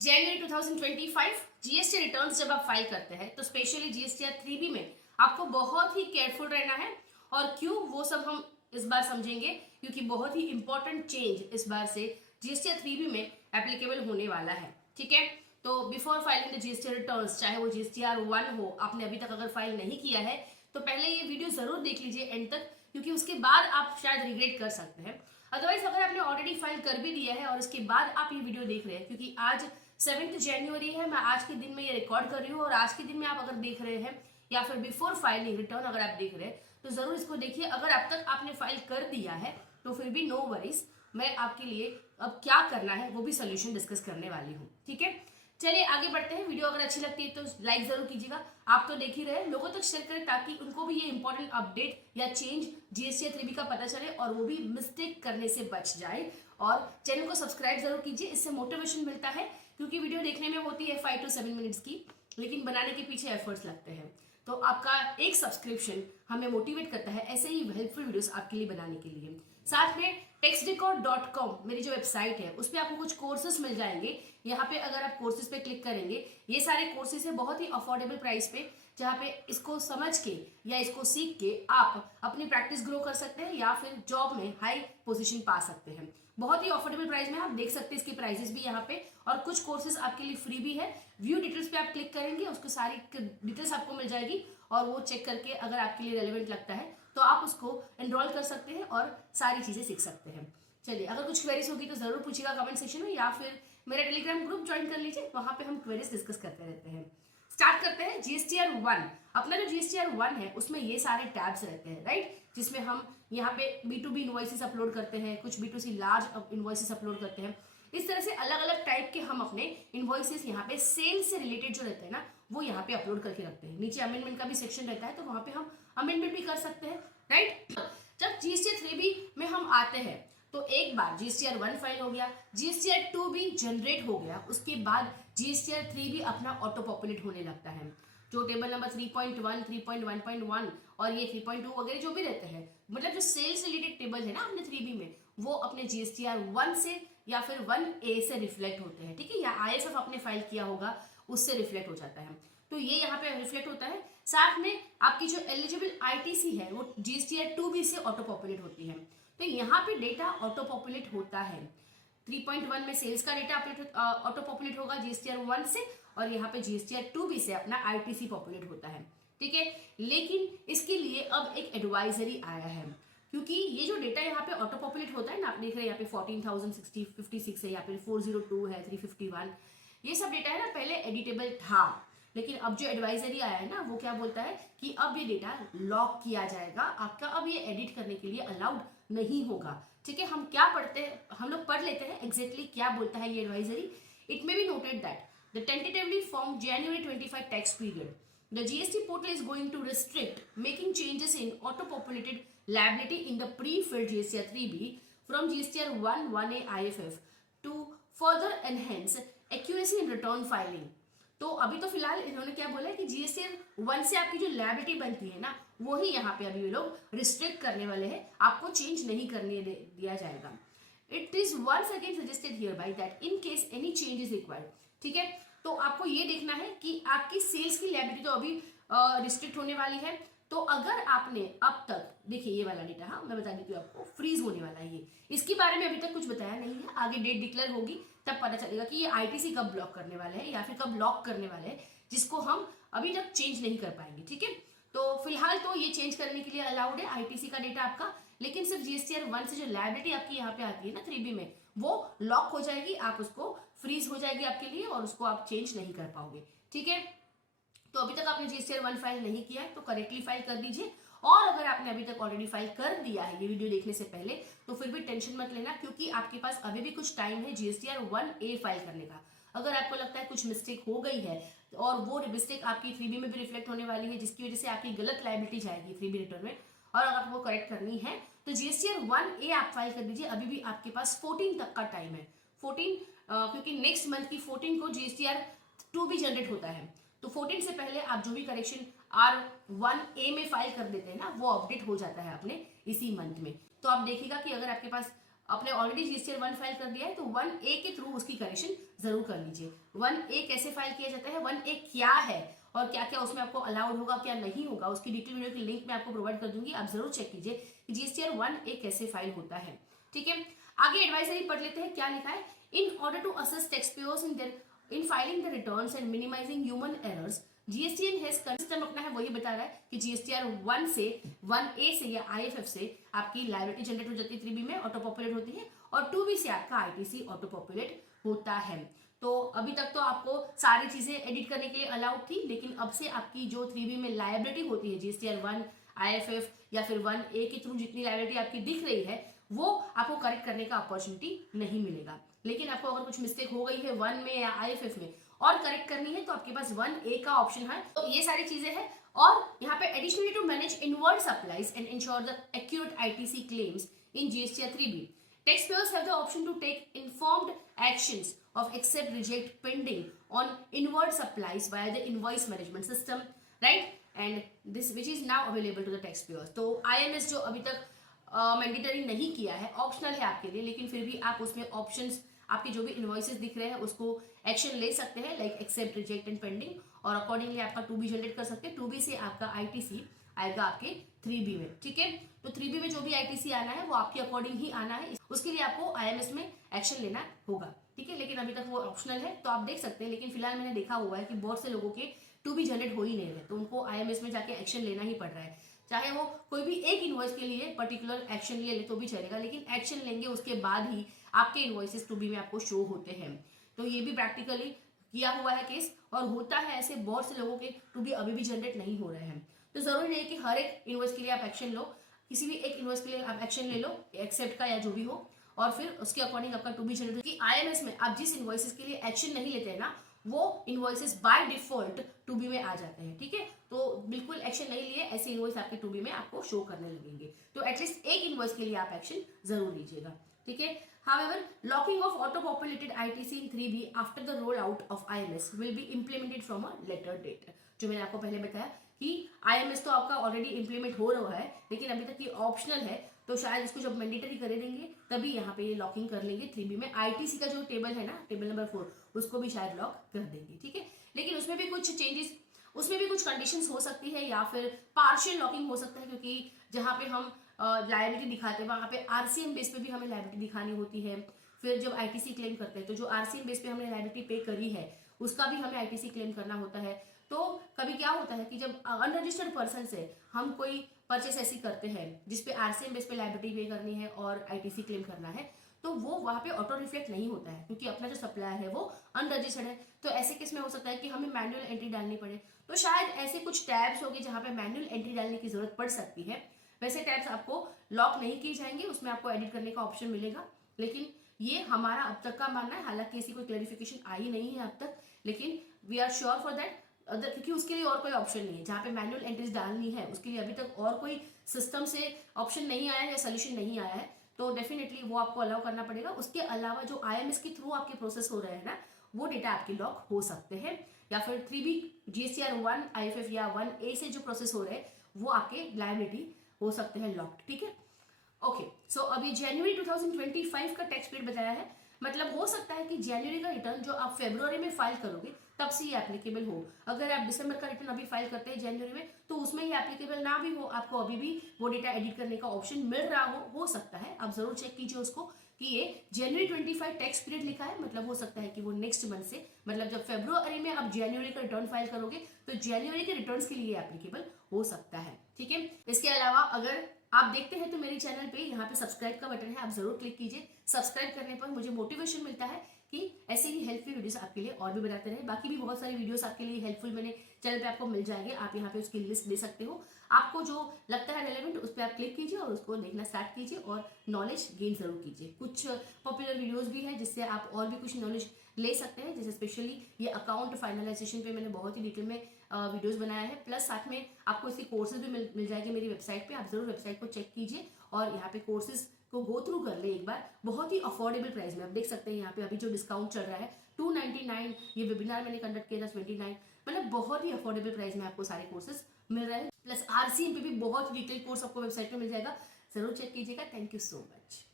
जनवरी 2025 GST returns जब आप file करते हैं तो स्पेशली जीएसटीआर 3B में आपको बहुत ही केयरफुल रहना है। और क्यों, वो सब हम इस बार समझेंगे, क्योंकि बहुत ही इंपॉर्टेंट चेंज इस बार से जीएसटीआर 3B में एप्लीकेबल होने वाला है। ठीक है, तो before filing the GST returns, चाहे वो जीएसटीआर 1 हो, आपने अभी तक अगर फाइल नहीं किया है तो पहले ये वीडियो जरूर देख लीजिए एंड तक, क्योंकि उसके बाद आप शायद रिग्रेट कर सकते हैं। अदरवाइज अगर आपने ऑलरेडी फाइल कर भी दिया है और उसके बाद आप ये वीडियो देख रहे हैं, क्योंकि आज 7 जनवरी है, मैं आज के दिन में ये रिकॉर्ड कर रही हूँ और आज के दिन में आप अगर देख रहे हैं या फिर बिफोर फाइलिंग रिटर्न अगर आप देख रहे हैं तो जरूर इसको देखिए। अगर अब तक आपने फाइल कर दिया है तो फिर भी नो वरीज, मैं आपके लिए अब क्या करना है वो भी सोल्यूशन डिस्कस करने वाली हूँ। ठीक है, चलिए आगे बढ़ते हैं। वीडियो अगर अच्छी लगती है तो लाइक जरूर कीजिएगा, आप तो देख ही रहे, लोगों तक शेयर करें ताकि उनको भी ये इंपॉर्टेंट अपडेट या चेंज जीएसटी 3B का पता चले और वो भी मिस्टेक करने से बच जाए। और चैनल को सब्सक्राइब जरूर कीजिए, इससे मोटिवेशन मिलता है, क्योंकि वीडियो देखने में होती है 5 to 7 मिनट्स की, लेकिन बनाने के पीछे एफर्ट्स लगते हैं। तो आपका एक सब्सक्रिप्शन हमें मोटिवेट करता है ऐसे ही हेल्पफुल वीडियोस आपके लिए बनाने के लिए। साथ में textdecore.com मेरी जो वेबसाइट है उस पर आपको कुछ कोर्सेज मिल जाएंगे। यहाँ पे अगर आप कोर्सेज पे क्लिक करेंगे, ये सारे कोर्सेज है बहुत ही अफोर्डेबल प्राइस पे, जहाँ पे इसको समझ के या इसको सीख के आप अपनी प्रैक्टिस ग्रो कर सकते हैं या फिर जॉब में हाई पोजीशन पा सकते हैं। बहुत ही अफोर्डेबल प्राइस में आप देख सकते हैं इसके प्राइसेस भी यहाँ पे, और कुछ कोर्सेज आपके लिए फ्री भी है। व्यू डिटेल्स पे आप क्लिक करेंगे, उसको सारी डिटेल्स आपको मिल जाएगी और वो चेक करके अगर आपके लिए रेलिवेंट लगता है तो आप उसको एनरोल कर सकते हैं और सारी चीजें सीख सकते हैं। चलिए, अगर कुछ क्वेरीज होगी तो जरूर पूछिएगा कमेंट सेक्शन में, या फिर मेरा टेलीग्राम ग्रुप ज्वाइन कर लीजिए, वहां पे हम क्वेरीज डिस्कस करते रहते हैं। स्टार्ट करते हैं जीएसटीआर 1। अपना जो जीएसटीआर 1 है उसमें ये सारे टैब्स रहते हैं, राइट, जिसमें हम यहाँ पे B2B इनवॉइसेस अपलोड करते हैं, कुछ B2C लार्ज इनवॉइसेस अपलोड करते हैं। इस तरह से अलग अलग टाइप के हम अपने इनवॉइसेस यहाँ पे सेल्स से रिलेटेड जो रहते हैं ना वो यहाँ पे अपलोड करके रखते हैं। नीचे अमेंडमेंट का भी सेक्शन रहता है तो वहां पे हम अमेंडमेंट भी कर सकते हैं, राइट। जब जीएसटीआर 3B में हम आते हैं तो एक बार जीएसटीआर 1 फाइल हो गया, जीएसटीआर 2B जनरेट हो गया, उसके बाद जीएसटीआर 3B अपना ऑटो पॉपुलेट होने लगता है। जो टेबल नंबर 3.1, 3.1.1 और ये 3.2 वगैरह जो भी रहते हैं, मतलब जो सेल्स रिलेटेड टेबल है ना अपने 3B में, वो अपने जीएसटीआर 1 से या फिर 1A से रिफ्लेक्ट होते हैं। ठीक है, या IFF आपने फाइल किया होगा उससे रिफ्लेक्ट हो जाता है, तो ये यहाँ पे रिफ्लेक्ट होता है। साथ में आपकी जो एलिजिबल आईटीसी है वो जीएसटीआर 2B से ऑटो पॉपुलेट होती है, तो यहाँ पे डेटा ऑटो पॉपुलेट होता है। 3.1 में सेल्स का डेटा ऑटो पॉपुलेट होगा जीएसटीआर 1 से, और यहाँ पे जीएसटीआर 2B से अपना आईटीसी पॉपुलेट होता है। ठीक है, लेकिन इसके लिए अब एक एडवाइजरी आया है, क्योंकि ये जो डेटा यहाँ पे ऑटो पॉपुलेट होता है ना, आप देख रहे हैं यहाँ पे 14,056 है, यहाँ पे 402 है, 351, ये सब डेटा है ना पहले एडिटेबल था, लेकिन अब जो एडवाइजरी आया है ना वो क्या बोलता है कि अब ये डेटा लॉक किया जाएगा आपका, अब ये एडिट करने के लिए अलाउड नहीं होगा। ठीक है, हम क्या पढ़ते हैं, हम लोग पढ़ लेते हैं एग्जैक्टली क्या बोलता है ये advisory. It may be noted that the tentatively form January 25 tax period, the GST portal is going to restrict making changes in auto-populated liability in the pre-filled GSTR 3B from GSTR 1 1A IFF to further enhance accuracy in return filing। तो अभी तो फिलहाल इन्होंने क्या बोला है कि GSTR 1 से आपकी जो लायबिलिटी बनती है ना वो ही यहाँ पे अभी ये लोग रिस्ट्रिक्ट करने वाले हैं, आपको चेंज नहीं करने दिया जाएगा। It is once again suggested here by that in case any change is required. ठीक है, तो आपको ये देखना है कि आपकी सेल्स की लायबिलिटी तो अभी रिस्ट्रिक्ट होने वाली है, तो अगर आपने अब तक, देखिए ये वाला डेटा, हाँ मैं बता देती हूँ आपको, फ्रीज होने वाला है ये, इसके बारे में अभी तक कुछ बताया नहीं है, आगे डेट डिक्लेयर होगी तब पता चलेगा कि ये आईटीसी कब ब्लॉक करने वाले हैं या फिर कब लॉक करने वाले हैं, जिसको हम अभी तक चेंज नहीं कर पाएंगे। ठीक है, तो फिलहाल तो ये चेंज करने के लिए अलाउड है आईटीसी का डेटा आपका, लेकिन सिर्फ जीएसटीआर 1 से जो लायबिलिटी आपकी यहाँ पे आती है ना 3B में, वो लॉक हो जाएगी, आप उसको फ्रीज हो जाएगी आपके लिए और उसको आप चेंज नहीं कर पाओगे। ठीक है, तो अभी तक आपने जीएसटीआर 1 फाइल नहीं किया है तो करेक्टली फाइल कर दीजिए, और अगर आपने अभी तक ऑलरेडी फाइल कर दिया है ये वीडियो देखने से पहले तो फिर भी टेंशन मत लेना, क्योंकि आपके पास अभी भी कुछ टाइम है जीएसटीआर 1A फाइल करने का। अगर आपको लगता है कुछ मिस्टेक हो गई है और वो मिस्टेक आपकी 3B में भी रिफ्लेक्ट होने वाली है, जिसकी वजह से आपकी गलत लायबिलिटी जाएगी 3B रिटर्न में, और अगर आपको करेक्ट करनी है तो जीएसटीआर 1A आप फाइल कर दीजिए। अभी भी आपके पास 14 तक का टाइम है, 14 क्योंकि नेक्स्ट मंथ की 14 को जीएसटीआर 2B जनरेट होता है, तो 14 से पहले आप जो भी करेक्शन R1A में फाइल कर देते हैं ना वो अपडेट हो जाता है अपने इसी मंथ में। तो आप देखिएगा कि अगर आपके पास आपने ऑलरेडी जीएसटीआर 1 फाइल कर दिया है तो 1A के थ्रू उसकी करेक्शन जरूर कर लीजिए। 1A कैसे फाइल किया जाता है, 1A क्या है और क्या क्या उसमें आपको अलाउड होगा क्या नहीं होगा, उसकी डिटेल वीडियो की लिंक मैं आपको प्रोवाइड कर दूंगी, आप जरूर चेक कीजिए कि जीएसटीआर 1A कैसे फाइल होता है। ठीक है, आगे एडवाइजरी पढ़ लेते हैं, क्या लिखा है। In order to assist taxpayers in filing the returns and minimising human errors, GSTN has system अपना है, वही बता रहा है कि जीएसटीआर 1 से 1A से या आईएफएफ से आपकी लायबिलिटी जनरेट हो जाती है, 3B में ऑटो पॉपुलेट होती है, और 2B से आपका आईटीसी ऑटो पॉपुलेट होता है। तो अभी तक तो आपको सारी चीजें एडिट करने के लिए अलाउड थी, लेकिन अब से आपकी जो 3B में लायबिलिटी होती है जीएसटीआर 1, आईएफएफ या फिर 1A के थ्रू जितनी लायबिलिटी आपकी दिख रही है वो आपको करेक्ट करने का अपॉर्चुनिटी नहीं मिलेगा। लेकिन आपको अगर कुछ मिस्टेक हो गई है 1 में या आईएफएफ में और करेक्ट करनी है तो आपके पास 1A का ऑप्शन है। तो ये सारी चीजें हैं, और यहाँ पे additionally to manage inward supplies and ensure the accurate ITC claims in GSTR 3B, taxpayers have the option to take informed actions of accept reject pending on inward supplies via the invoice management system, right, and this which is now available to the taxpayers। तो IMS जो अभी तक mandatory नहीं किया है, optional है आपके लिए, लेकिन फिर भी आप उसमें ऑप्शंस आपके जो भी इनवॉइसेस दिख रहे हैं उसको एक्शन ले सकते हैं, like accept reject and pending, और अकॉर्डिंगली आपका 2B जनरेट कर सकते हैं। 2B से आपका आईटीसी आएगा आपके 3B में। ठीक है, तो 3B में जो भी आईटीसी आना है वो आपके अकॉर्डिंग ही आना है, उसके लिए आपको आईएमएस में एक्शन लेना होगा। ठीक है, लेकिन अभी तक वो ऑप्शनल है तो आप देख सकते हैं, लेकिन फिलहाल मैंने देखा हुआ है कि बहुत से लोगों के 2B जनरेट हो ही नहीं रहे, तो उनको आईएमएस में जाके एक्शन लेना ही पड़ रहा है। चाहे वो कोई भी एक इनवॉइस के लिए पर्टिकुलर एक्शन ले तो भी चलेगा, लेकिन एक्शन लेंगे उसके बाद ही आपके इनवॉइसेस 2B में आपको शो होते हैं। तो ये भी प्रैक्टिकली किया हुआ है केस, और होता है ऐसे बहुत से लोगों के 2B अभी भी जनरेट नहीं हो रहे हैं। तो जरूरी नहीं कि हर एक इनवॉइस के लिए आप एक्शन लो, किसी भी एक इनवॉइस के लिए आप एक्शन ले लो, एक्सेप्ट का या जो भी हो, और फिर उसके अकॉर्डिंग आपका 2B जनरेट हो। कि आईएमएस में आप जिस इनवॉइसेस के लिए एक्शन नहीं लेते हैं ना, वो इनवॉइसेस बाय डिफॉल्ट 2B में आ जाते हैं। ठीक है, तो बिल्कुल एक्शन नहीं लिए ऐसे इनवॉइस आपके 2B में आपको शो करने लगेंगे, तो एटलीस्ट एक इनवॉइस के लिए आप एक्शन जरूर लीजिएगा। ठीक है, however locking of auto populated ITC in 3B after the rollout of IMS will be implemented from a later date। जो मैंने आपको पहले बताया कि IMS तो आपका ऑलरेडी इंप्लीमेंट हो रहा है, लेकिन अभी तक ये ऑप्शनल है, तो शायद इसको जब मैंडेटरी कर देंगे तभी यहाँ पे ये लॉकिंग कर लेंगे 3B में। आईटीसी का जो टेबल है ना, टेबल नंबर 4, उसको भी शायद लॉक कर देंगे। ठीक है, लेकिन उसमें भी कुछ चेंजेस, उसमें भी कुछ कंडीशंस हो सकती है, या फिर पार्शियल लॉकिंग हो सकता है, क्योंकि जहाँ पे हम लायबिलिटी दिखाते हैं वहाँ पे आरसीएम बेस पे भी हमें लायबिलिटी दिखानी होती है। फिर जब आईटीसी क्लेम करते हैं तो जो आरसीएम बेस पे हमने लायबिलिटी पे करी है उसका भी हमें आईटीसी क्लेम करना होता है। तो कभी क्या होता है कि जब अनरजिस्टर्ड पर्सन से हम कोई परचेस ऐसी करते हैं जिसपे आरसीएम बेस पे लायबिलिटी पे करनी है और आईटीसी क्लेम करना है, तो वो वहाँ पे ऑटो रिफ्लेक्ट नहीं होता है, क्योंकि अपना जो सप्लायर है वो अनरजिस्टर्ड है। तो ऐसे केस में हो सकता है कि हमें मैनुअल एंट्री डालनी पड़े, तो शायद ऐसे कुछ टैब्स होंगे जहाँ पे मैनुअल एंट्री डालने की जरूरत पड़ सकती है। वैसे टैब्स आपको लॉक नहीं किए जाएंगे, उसमें आपको एडिट करने का ऑप्शन मिलेगा, लेकिन ये हमारा अब तक का मानना है, हालांकि ऐसी कोई क्लैरिफिकेशन आई नहीं है अब तक, लेकिन we are sure for that, क्योंकि उसके लिए और कोई ऑप्शन नहीं है। जहाँ पे मैनुअल एंट्रीज डालनी है उसके लिए अभी तक और कोई सिस्टम से ऑप्शन नहीं आया है या सोल्यूशन नहीं आया है, तो डेफिनेटली वो आपको अलाउ करना पड़ेगा। उसके अलावा जो आईएमएस के थ्रू आपके प्रोसेस हो रहे हैं ना, वो डेटा आपके लॉक हो सकते हैं, या फिर 3B जीएसटीआर 1 आईएफएफ या 1A से जो प्रोसेस हो रहे हैं वो आपके लायबिलिटी हो सकते हैं लॉक्ड। ठीक है, ओके, सो अभी जनवरी 2025 का टैक्स पीरियड बताया है, मतलब हो सकता है कि जनवरी का रिटर्न जो आप फरवरी में फाइल करोगे तब से ये एप्लीकेबल हो। अगर आप दिसंबर का रिटर्न अभी फाइल करते हैं जनवरी में, तो उसमें ये एप्लीकेबल ना भी हो, आपको अभी भी वो डेटा एडिट करने का ऑप्शन मिल रहा हो सकता है। आप जरूर चेक कीजिए उसको कि ये जनवरी 25 टैक्स पीरियड लिखा है, मतलब हो सकता है कि वो नेक्स्ट मंथ से, मतलब जब फरवरी में आप जनवरी का रिटर्न फाइल करोगे तो जनवरी के रिटर्न्स के लिए एप्लीकेबल हो सकता है। ठीक है, इसके अलावा अगर आप देखते हैं तो मेरे चैनल पे यहाँ पे सब्सक्राइब का बटन है, आप जरूर क्लिक कीजिए। सब्सक्राइब करने पर मुझे मोटिवेशन मिलता है कि ऐसे ही हेल्पफुल वीडियोस आपके लिए और भी बनाते रहे। बाकी भी बहुत सारी वीडियोस आपके लिए हेल्पफुल मेरे चैनल पे आपको मिल जाएंगे, आप यहाँ पे उसकी लिस्ट दे सकते हो। आपको जो लगता है रेलेवेंट उस पर आप क्लिक कीजिए और उसको देखना स्टार्ट कीजिए और नॉलेज गेन जरूर कीजिए। कुछ पॉपुलर वीडियोज भी है जिससे आप और भी कुछ नॉलेज ले सकते हैं, जैसे स्पेशली ये अकाउंट फाइनलाइजेशन पे मैंने बहुत ही डिटेल में वीडियोस बनाया है, प्लस साथ में आपको इसके कोर्सेज भी मिल जाएंगे मेरी वेबसाइट पे। आप जरूर वेबसाइट को चेक कीजिए और यहाँ पे कोर्सेज को गो थ्रू कर ले एक बार, बहुत ही अफोर्डेबल प्राइस में। आप देख सकते हैं यहाँ पे अभी जो डिस्काउंट चल रहा है 299, ये वेबिनार मैंने कंडक्ट किया था 29, मतलब बहुत ही अफोर्डेबल प्राइस में आपको सारे कोर्सेज मिल रहे हैं। प्लस आरसीएम पे भी बहुत ही डिटेल कोर्स आपको वेबसाइट पे मिल जाएगा, जरूर चेक कीजिएगा। Thank you so much.